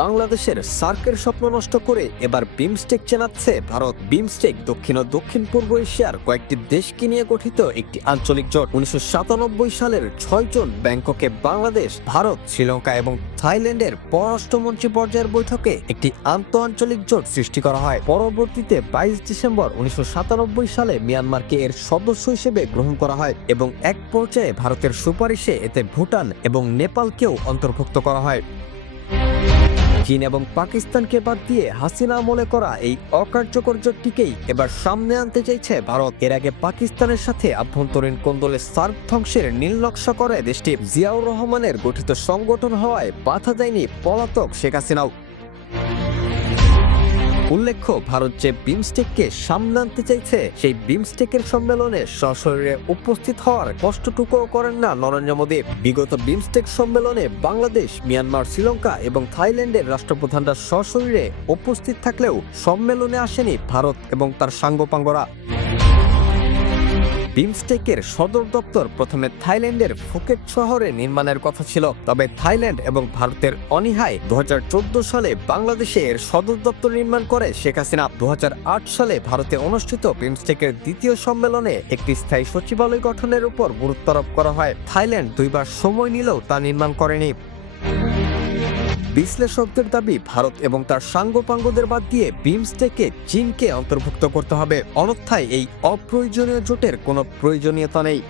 বাংলাদেশের সার্কের স্বপ্ন নষ্ট করে এবার বিমস্টেক চেনাচ্ছে ভারত। বিমস্টেক দক্ষিণ ও দক্ষিণ পূর্ব এশিয়ার কয়েকটি দেশকে নিয়ে গঠিত একটি আঞ্চলিক জোট। উনিশশো সালের ছয় জন ব্যাংককে বাংলাদেশ, ভারত, শ্রীলঙ্কা এবং থাইল্যান্ডের পররাষ্ট্রমন্ত্রী পর্যায়ের বৈঠকে একটি আন্ত আঞ্চলিক জোট সৃষ্টি করা হয়। পরবর্তীতে বাইশ ডিসেম্বর উনিশশো সাতানব্বই সালে মিয়ানমারকে এর সদস্য হিসেবে গ্রহণ করা হয় এবং এক পর্যায়ে ভারতের সুপারিশে এতে ভুটান এবং নেপালকেও অন্তর্ভুক্ত করা হয়। চীন এবং পাকিস্তানকে বাদ দিয়ে হাসিনা আমলে করা এই অকার্যকর্যটিকেই এবার সামনে আনতে চাইছে ভারত। এর আগে পাকিস্তানের সাথে আভ্যন্তরীণ কোন্দলে সার্ক ধ্বংসের নীল নকশা করে দেশটি জিয়াউর রহমানের গঠিত সংগঠন হওয়ায় বাধা দেয়নি পলাতক শেখ হাসিনাও। উল্লেখ্য, ভারত যে বিমস্টেককে সামলানতে চাইছে, সেই বিমস্টেকের সম্মেলনে সশরীরে উপস্থিত হওয়ার কষ্টটুকুও করেন না নরেন্দ্র মোদী। বিগত বিমস্টেক সম্মেলনে বাংলাদেশ, মিয়ানমার, শ্রীলঙ্কা এবং থাইল্যান্ডের রাষ্ট্রপ্রধানরা সশরীরে উপস্থিত থাকলেও সম্মেলনে আসেনি ভারত এবং তার সাঙ্গপাঙ্গরা। বিমস্টেকের সদর দপ্তর প্রথমে থাইল্যান্ডের ফুকেট শহরে নির্মাণের কথা ছিল, তবে থাইল্যান্ড এবং ভারতের অনীহায় দু সালে বাংলাদেশে এর সদর দপ্তর নির্মাণ করে শেখ হাসিনা। দু হাজার আট সালে ভারতে অনুষ্ঠিত বিমস্টেকের দ্বিতীয় সম্মেলনে একটি স্থায়ী সচিবালয় গঠনের উপর গুরুত্ব আরোপ করা হয়। থাইল্যান্ড দুইবার সময় নিলেও তা নির্মাণ করেনি। বিশ্লেষকদের দাবি, ভারত এবং তার সাঙ্গপাঙ্গদের বাদ দিয়ে বিমস্টেকে চীনকে অন্তর্ভুক্ত করতে হবে। অনথায় এই অপ্রয়োজনীয় জোটের কোনো প্রয়োজনীয়তা নেই।